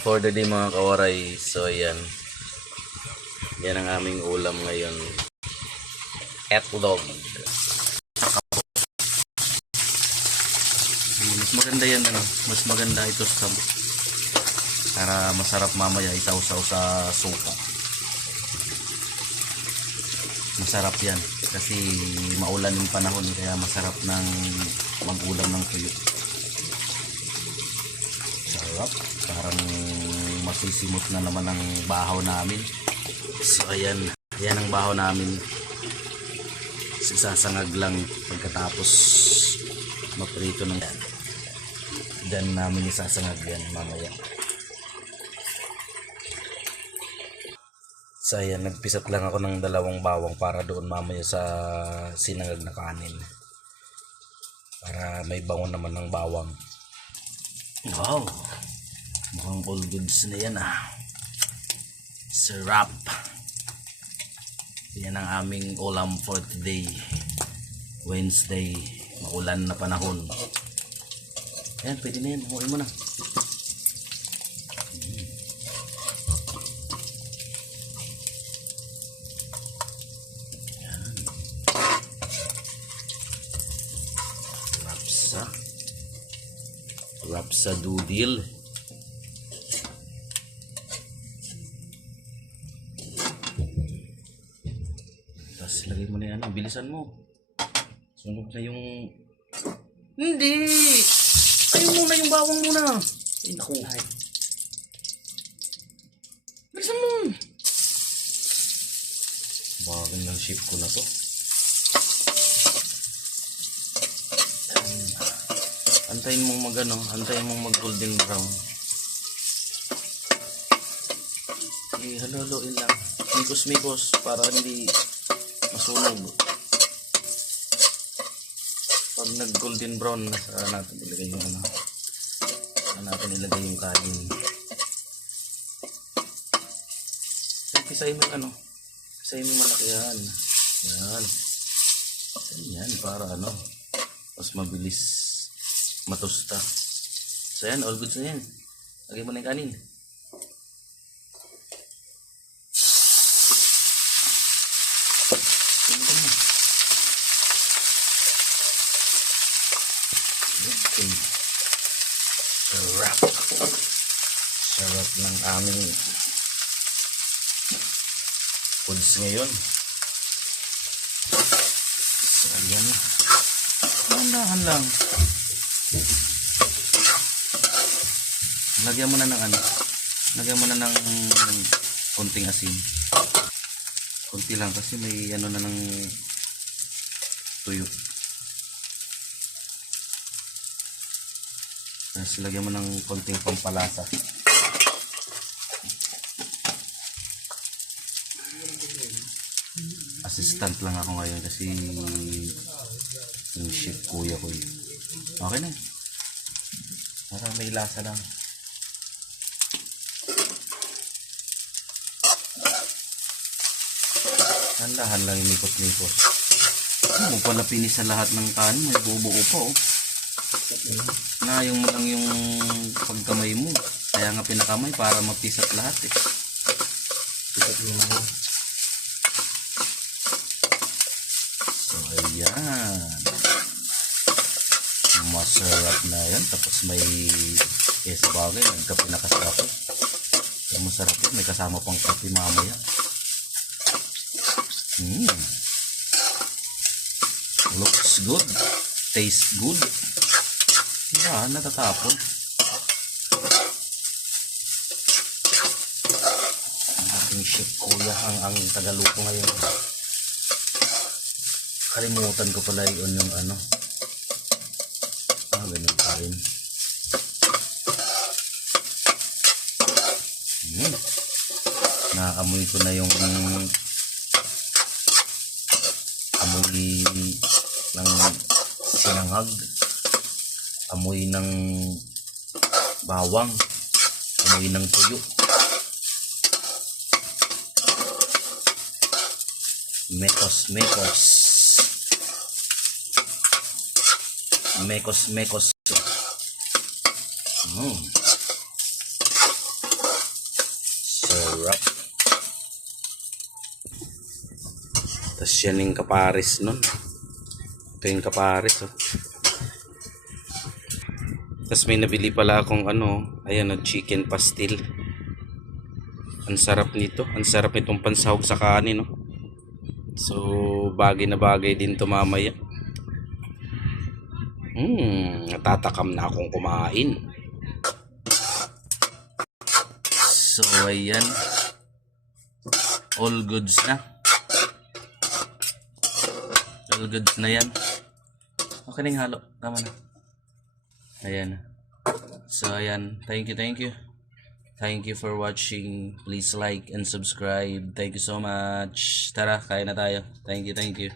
for the day mga kawaray. So ayan. Yan ang aming ulam ngayon. Etlog. Mas maganda yan ano. Mas maganda ito sa para masarap mamaya isaw-saw sa suka. Masarap yan. Kasi maulan yung panahon kaya masarap ng mag-ulam ng tuyo. Sarap. Parang masisimot na naman ang bahaw namin. So ayan. Yan ang bahaw namin. Sasangag lang pagkatapos maprito ng yan. Diyan namin isasangag yan mamaya. So ayan, nagpisat lang ako ng 2 bawang para doon mamaya sa sinangag na kanin. Para may bangon naman ng bawang. Wow! Mukhang all goods na yan ah. Sarap! Yan ang aming ulam for today. Wednesday. Maulan na panahon. Ayan, pwede na yan. Huwag mo na. Rapsa dudil. Tapos lagay mo na yan. Bilisan mo. Sunog na yung... Hindi! Ayun muna yung bawang muna. Ay naku. Bilisan mo. Bagay ng ship ko na to. Antayin mong magano, antayin mong mag golden brown. Ihalo-haloin lang. Mikos-mikos para hindi masunog. Pag nag golden brown, saan natin ilagay yung ano. Saan natin ilagay yung kanin. Pisahin mo yung ano. Pisahin mo malaki yan. Yan. Yan para ano. Mas mabilis matusta. So yan, all goods na yan. Lagay mo na yung kanin. Okay. Sarap. Sarap ng aming foods ngayon. So ayan. Mandahan lang. Lagyan mo na ng ano, lagyan mo na ng konting asin. Konti lang kasi may ano na ng tuyo. Tapos lagyan mo ng konting pampalasa. Assistant lang ako ngayon kasi yung chef kuya ko yun. Okay na. Para may lasa lang. Handahan lang yung mikos-mikos. Ano pa na pinis sa lahat ng kanin, may bubuo pa oh. Nayong mo lang yung pagkamay mo. Kaya nga pinakamay para mapisat lahat eh. Pisat mo. So ayan. Masarap na yan. Tapos may sabagay, nagkape na kasarap eh. Pero masarap yun, may kasama pang kape mamaya. Looks good. Tastes good. Yeah, natatapon. Ang ating chef kuya ang tagaluto ngayon. Kalimutan ko pala yun yung ano. Ganun pa rin. Naamoy ko na yung amoy ng sinangag, amoy ng bawang, amoy ng tuyo. Mekos Sarap. Tapos yan yung kapares nun. Ito yung kapares, oh. Tapos may nabili pala akong ayan, chicken pastil. Ang sarap nito. Ang sarap nitong pansahog sa kanin, no? So, bagay na bagay din to mamaya. Natatakam na akong kumain. So, ayan. All goods na. All goods na yan. Okay na yung halo. Tama na. Ayan. So, ayan. Thank you, thank you. Thank you for watching. Please like and subscribe. Thank you so much. Tara, kain na tayo. Thank you, thank you.